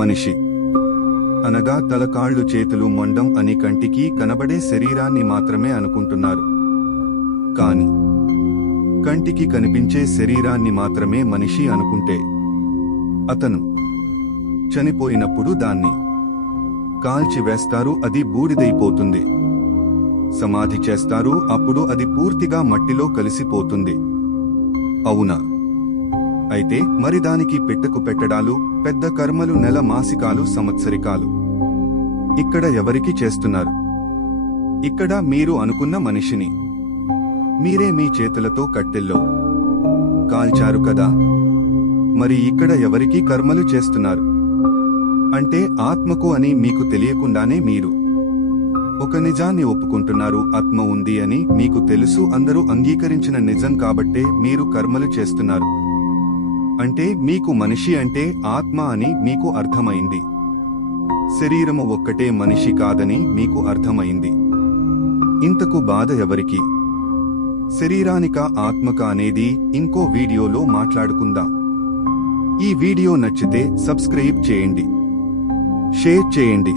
మనిషి. అనగా తల కాళ్ళు చేతులు మొండం అని కంటికి కనబడే శరీరాన్ని మాత్రమే అనుకుంటున్నారు. కాని కంటికి కనిపించే శరీరాన్ని మాత్రమే మనిషి అనుకుంటే అతను చనిపోయినప్పుడు దాన్ని కాల్చివేస్తారు అది బూడిదైపోతుంది. సమాధి చేస్తారు అప్పుడు అది పూర్తిగా మట్టిలో కలిసిపోతుంది. అవునా? అయితే మరి దానికి పెట్టకు పెట్టడాలు పెద్ద కర్మలు నెల మాసికాలు సంవత్సరికాలు. ఇక్కడ ఎవరికి చేస్తున్నారు? ఇక్కడ మీరు అనుకున్న మనిషిని. మీరే మీ చేతులతో కట్టెల్లో కాల్చారు కదా? మరి ఇక్కడ ఎవరికి కర్మలు చేస్తున్నారు? అంటే ఆత్మకు అని మీకు తెలియకుండానే మీరు. ఒక నిజాన్ని ఒప్పుకుంటున్నారు ఆత్మ ఉంది అని మీకు తెలుసు అందరూ అంగీకరించిన నిజం కాబట్టే మీరు కర్మలు చేస్తున్నారు. అంటే మీకు మనిషి అంటే ఆత్మ అని మీకు అర్థమైంది. శరీరము ఒక్కటే మనిషి కాదని మీకు అర్థమైంది. ఇంతకు బాధ ఎవరికి? శరీరానిక ఆత్మక అనేది ఇంకో వీడియోలో మాట్లాడుకుందాం. ఈ వీడియో నచ్చితే సబ్స్క్రైబ్ చేయండి. షేర్ చేయండి.